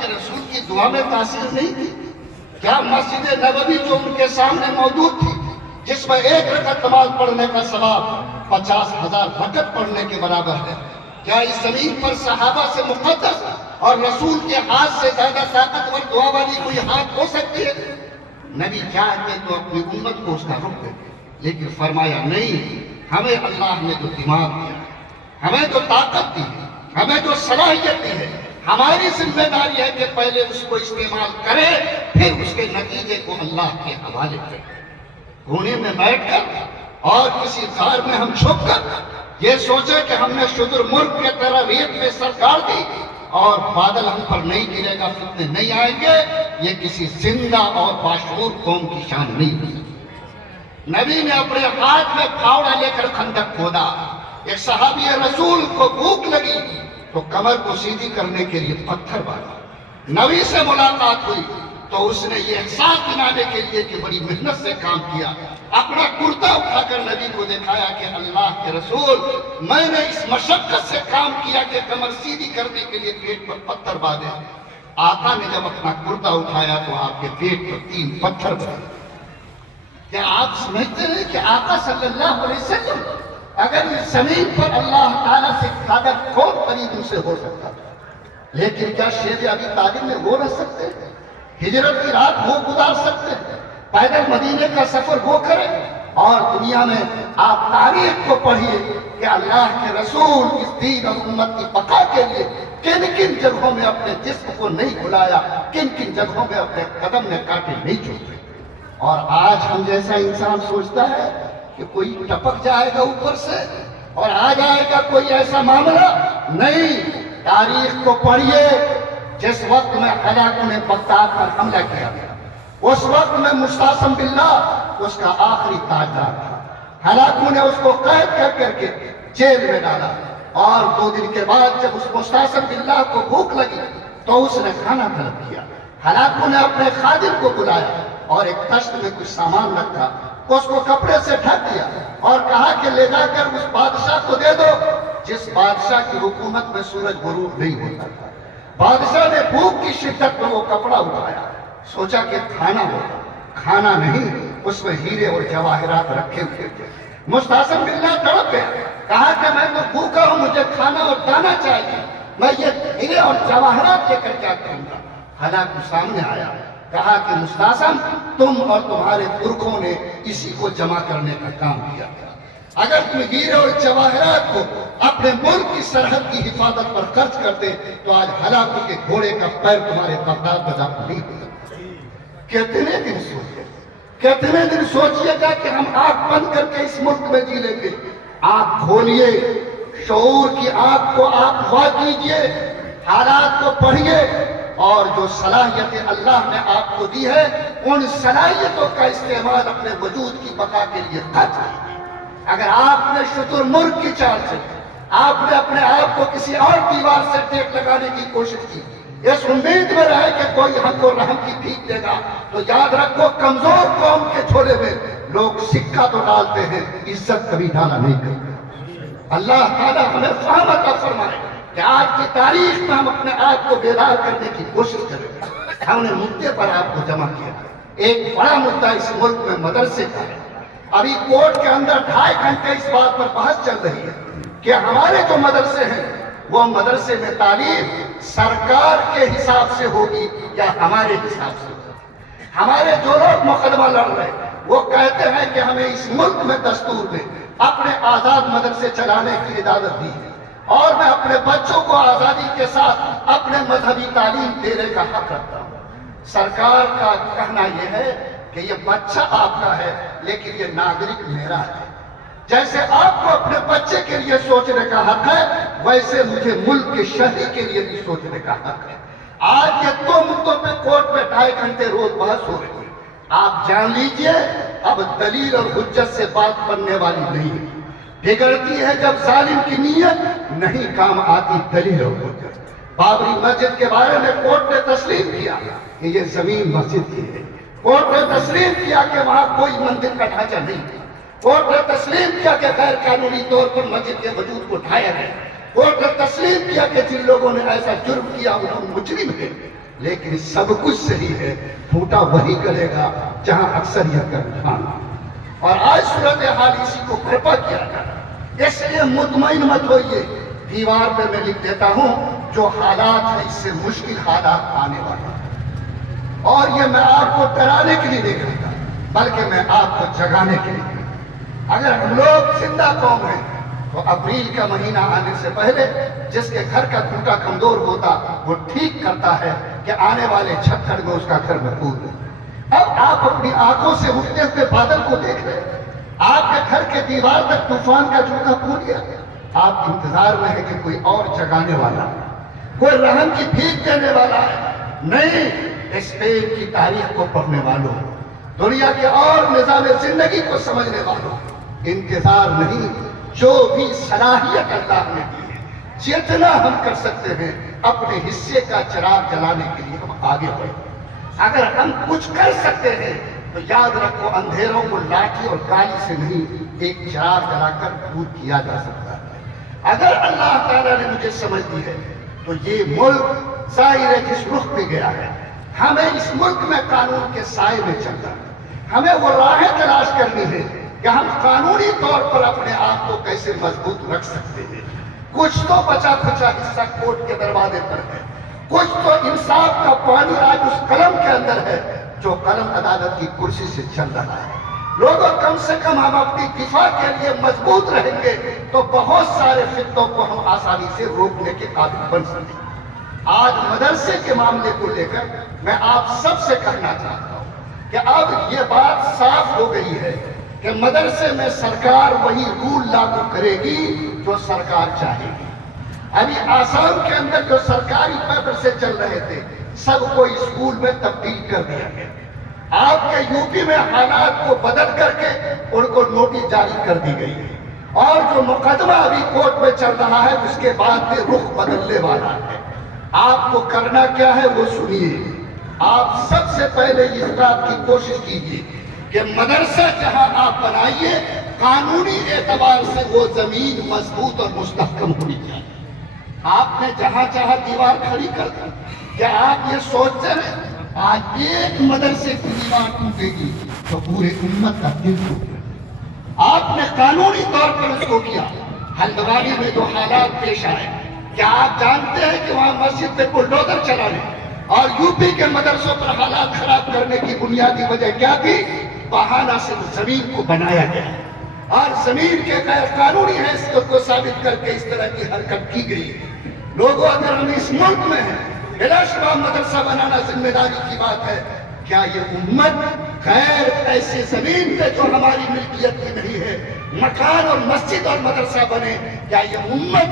کے رسول کی دعا میں تاثیر نہیں تھی؟ کیا مسجد نبوی جو ان کے سامنے موجود تھی، جس میں 1 رکعت نماز پڑھنے کا ثواب 50,000 رکعت پڑھنے کے برابر ہے، کیا اس زمین پر صحابہ سے مقدس اور رسول کے ہاتھ سے زیادہ طاقتور دعا والی کوئی ہاتھ ہو سکتی ہے؟ نبی چاہتے تو اپنی امت کو اس کا حکم دے، لیکن فرمایا نہیں، ہمیں اللہ نے جو دماغ دیا، ہمیں جو طاقت دی ہے، ہمیں جو صلاحیت دی ہے، ہماری ذمہ داری ہے کہ پہلے اس کو استعمال کرے، پھر اس کے نتیجے کو اللہ کے حوالے کرے۔ کونے میں بیٹھ کر اور کسی غار میں ہم چھپ کر یہ سوچے کہ ہم نے شتر مرغ کے طرح ریت میں سرکار دی اور بادل ہم پر نہیں گرے گا، فتنے نہیں آئیں گے، یہ کسی زندہ اور باشعور قوم کی شان نہیں ہوئی۔ نبی نے اپنے ہاتھ میں پھاوڑا لے کر خندق کھودا۔ ایک صحابی رسول کو بھوک لگی تو کمر کو سیدھی کرنے کے لیے پتھر باندھا۔ نبی سے ملاقات ہوئی تو اس نے یہ احساس دلانے کے لیے کہ بڑی محنت سے کام کیا، اپنا کرتا اٹھا کر نبی کو دکھایا کہ اللہ کے رسول، میں نے اس مشقت سے کام کیا کہ کمر سیدھی کرنے کے لیے پیٹ پر پتھر باندھے۔ آقا نے جب اپنا کرتا اٹھایا تو آپ کے پیٹ پر 3 پتھر باندھے۔ کیا آپ سمجھتے ہیں کہ آقا صلی اللہ علیہ وسلم اگر اس زمین پر اللہ تعالیٰ سے زیادہ کون قریب ان سے ہو سکتا تھا؟ لیکن کیا شیخ ابی طالب میں وہ رہ سکتے ہیں؟ ہجرت کی رات وہ گزار سکتے ہیں؟ پیدل مدینے کا سفر وہ کریں؟ اور دنیا میں آپ تاریخ کو پڑھیے کہ اللہ کے رسول اس دین اور امت کی بقا کے لیے کن کن جگہوں میں اپنے جسم کو نہیں بھلایا، کن کن جگہوں میں اپنے قدم میں کانٹے نہیں چوبے۔ اور آج ہم جیسا انسان سوچتا ہے کہ کوئی ٹپک جائے گا اوپر سے اور آ جائے گا کوئی ایسا معاملہ نہیں۔ تاریخ کو پڑھیے، جس وقت میں ہلاکوں نے بغداد پر حملہ کیا گیا، اس وقت میں مستعصم باللہ اس کا آخری تاجدار تھا۔ ہلاکوں نے اس کو قید کر کے جیل میں ڈالا، اور 2 دن کے بعد جب اس مستعصم باللہ کو بھوک لگی تو اس نے کھانا طلب کیا۔ ہلاکوں نے اپنے خادم کو بلایا اور ایک تشت میں کچھ سامان رکھا، اس کو کپڑے سے ڈھک دیا اور کہا کہ لے جا کر اس بادشاہ کو دے دو جس بادشاہ کی حکومت میں سورج غروب نہیں ہوتا تھا۔ بادشاہ نے بھوک کی شدت میں وہ کپڑا اٹھایا، سوچا کہ کھانا ہوگا، کھانا نہیں، اس میں ہیرے اور جواہرات رکھے ہوئے تھے۔ مستعصم باللہ تڑپ گیا، کہا کہ میں تو بھوکا ہوں، مجھے کھانا اور دانا چاہیے، میں یہ ہیرے اور جواہرات لے کر کیا کروں گا؟ ہلاکو سامنے آیا، کہا کہ مستعصم، تم اور تمہارے پرکھوں نے اسی کو جمع کرنے کا کام کیا تھا۔ اگر تم ہیرے اور جواہرات کو اپنے ملک کی سرحد کی حفاظت پر خرچ کرتے تو آج ہلاکو کے گھوڑے کا پیر تمہارے بغداد میں داخل نہیں ہو سکتا۔ کتنے دن سوچیے گا کہ ہم آنکھ بند کر کے اس ملک میں جی لیں گے؟ آنکھ کھولیے، شعور کی آنکھ کو آپ وا کیجئے، حالات کو پڑھیے، اور جو صلاحیتیں اللہ نے آپ کو دی ہے ان صلاحیتوں کا استعمال اپنے وجود کی بقا کے لیے کیجئے۔ اگر آپ نے شتر مرغ کی چال سے آپ نے اپنے آپ کو کسی اور دیوار سے ٹیک لگانے کی کوشش کی، اس امید میں رہے کہ کوئی حق و رحم کی بھیک دے گا، تو یاد رکھو کمزور قوم کے جھولے میں لوگ سکہ تو ڈالتے ہیں، عزت کبھی ڈالا نہیں کرتے۔ اللہ تعالیٰ ہمیں فہم عطا فرمائے کہ آج کی تاریخ میں ہم اپنے آپ کو بیدار کرنے کی کوشش کریں۔ ہم نے مدعے پر آپ کو جمع کیا، ایک بڑا مدعا اس ملک میں مدرسے کا ہے۔ ابھی کورٹ کے اندر 2.5 گھنٹے اس بات پر بحث چل رہی ہے کہ ہمارے جو مدرسے ہیں وہ مدرسے میں تعلیم سرکار کے حساب سے ہوگی یا ہمارے حساب سے ہوگی۔ ہمارے جو لوگ مقدمہ لڑ رہے ہیں وہ کہتے ہیں کہ ہمیں اس ملک میں دستور میں اپنے آزاد مدرسے چلانے کی اجازت دی ہے، اور میں اپنے بچوں کو آزادی کے ساتھ اپنے مذہبی تعلیم دینے کا حق رکھتا ہوں۔ سرکار کا کہنا یہ ہے کہ یہ بچہ آپ کا ہے لیکن یہ ناگرک میرا ہے۔ جیسے آپ کو اپنے بچے کے لیے سوچنے کا حق ہے، ویسے مجھے ملک کے شہری کے لیے بھی سوچنے کا حق ہے۔ آج یہ 2 مدعوں پہ کورٹ میں 2.5 گھنٹے روز بحث ہو رہی ہے۔ آپ جان لیجئے اب دلیل اور حجت سے بات بننے والی نہیں ہے۔ بگڑتی ہے جب ظالم کی نیت، نہیں کام آتی دلیل اور حجت۔ بابری مسجد کے بارے میں کورٹ نے تسلیم کیا کہ یہ زمین مسجد کی ہے۔ کورٹ نے تسلیم کیا کہ وہاں کوئی مندر کا ڈھانچہ نہیں تھا۔ کورٹ نے تسلیم کیا کہ غیر قانونی طور پر مسجد کے وجود کو ڈھایا گیا۔ کورٹ نے تسلیم کیا کہ جن لوگوں نے ایسا جرم کیا وہ مجرم ہیں۔ لیکن سب کچھ صحیح ہے، پھوٹا وہی کرے گا جہاں اکثریت کا رجحان ہے۔ اور آج صورتحال اسی کو برپا کیا جائے، اس لیے مطمئن مت ہوئیے، دیوار پہ میں لکھ دیتا ہوں جو حالات ہیں اس سے مشکل حالات آنے والے ہیں، اور یہ میں آپ کو ڈرانے کے لیے نہیں کہتا بلکہ میں آپ کو جگانے کے لیے کہتا۔ اگر ہم لوگ زندہ قوم ہیں تو اپریل کا مہینہ آنے سے پہلے جس کے گھر کا ٹوٹا کمزور ہوتا وہ ٹھیک کرتا ہے کہ آنے والے چھتر میں اس کا گھر محفوظ ہے۔ اب آپ اپنی آنکھوں سے اٹھتے ہوئے بادل کو دیکھ رہے ہیں، آپ کے گھر کے دیوار تک طوفان کا جھونکا پھوٹ گیا، آپ انتظار میں ہے کہ کوئی اور جگانے والا ہے، کوئی رحم کی بھیک دینے والا ہے۔ نہیں، اسپین کی تاریخ کو پڑھنے والوں، دنیا کے اور نظام زندگی کو سمجھنے والوں، انتظار نہیں، جو بھی صلاحیت اللہ نے دی ہے، جتنا ہم کر سکتے ہیں اپنے حصے کا چراغ جلانے کے لیے ہم آگے بڑھیں۔ اگر ہم کچھ کر سکتے ہیں تو یاد رکھو اندھیروں کو لاٹھی اور گالی سے نہیں، ایک چراغ جلا کر دور کیا جا سکتا ہے۔ اگر اللہ تعالیٰ نے مجھے سمجھ دی ہے تو یہ ملک ظاہر ہے جس رخ پہ گیا ہے، ہمیں اس ملک میں قانون کے سائے میں چلنا ہے، ہمیں وہ راہیں تلاش کرنی ہے کہ ہم قانونی طور پر اپنے آپ کو کیسے مضبوط رکھ سکتے ہیں۔ کچھ تو بچا کھچا حصہ کورٹ کے دروازے پر ہے، کچھ تو انصاف کا پانی آج اس قلم کے اندر ہے جو قلم عدالت کی کرسی سے چل رہا ہے۔ لوگوں، کم سے کم ہم اپنی دفاع کے لیے مضبوط رہیں گے تو بہت سارے فتنوں کو ہم آسانی سے روکنے کے قابل بن سکیں گے۔ آج مدرسے کے معاملے کو لے کر میں آپ سب سے کہنا چاہتا ہوں کہ اب یہ بات صاف ہو گئی ہے کہ مدرسے میں سرکار وہی رول لاگو کرے گی جو سرکار چاہے گی۔ ابھی آسام کے اندر جو سرکاری پیپر سے چل رہے تھے سب کو اسکول میں تبدیل کر دیا گیا۔ آپ کے یو پی میں حالات کو بدل کر کے ان کو نوٹس جاری کر دی گئی ہے، اور جو مقدمہ ابھی کورٹ میں چل رہا ہے اس کے بعد میں رخ بدلنے والا ہے۔ آپ کو کرنا کیا ہے وہ سنیے۔ آپ سب سے پہلے اس بات کی کوشش کیجیے کہ مدرسہ جہاں آپ بنائیے قانونی اعتبار سے وہ زمین مضبوط اور مستحکم ہونی چاہیے۔ آپ نے جہاں چاہا دیوار کھڑی کر دی، کیا آپ یہ سوچتے ہیں آج ایک مدرسے کی دیوار ٹوٹے گی تو پورے امت کا دل ٹوٹے گا؟ آپ نے قانونی طور پر اس کو کیا۔ ہلدوانی میں جو حالات پیش آئے، کیا آپ جانتے ہیں کہ وہاں مسجد پہ بلڈوزر چلانے اور یو پی کے مدرسوں پر حالات خراب کرنے کی بنیادی وجہ کیا تھی؟ بہانہ صرف زمین کو بنایا گیا اور زمین کے غیر قانونی حیثیت کو ثابت کر کے اس طرح کی حرکت کی گئی۔ لوگوں، اگر ہم اس ملک میں ہیں بلا شبہ مدرسہ بنانا ذمہ داری کی بات ہے۔ کیا یہ امت غیر ایسے زمین پہ جو ہماری ملکیت کی نہیں ہے مکان اور مسجد اور مدرسہ بنے؟ کیا یہ امت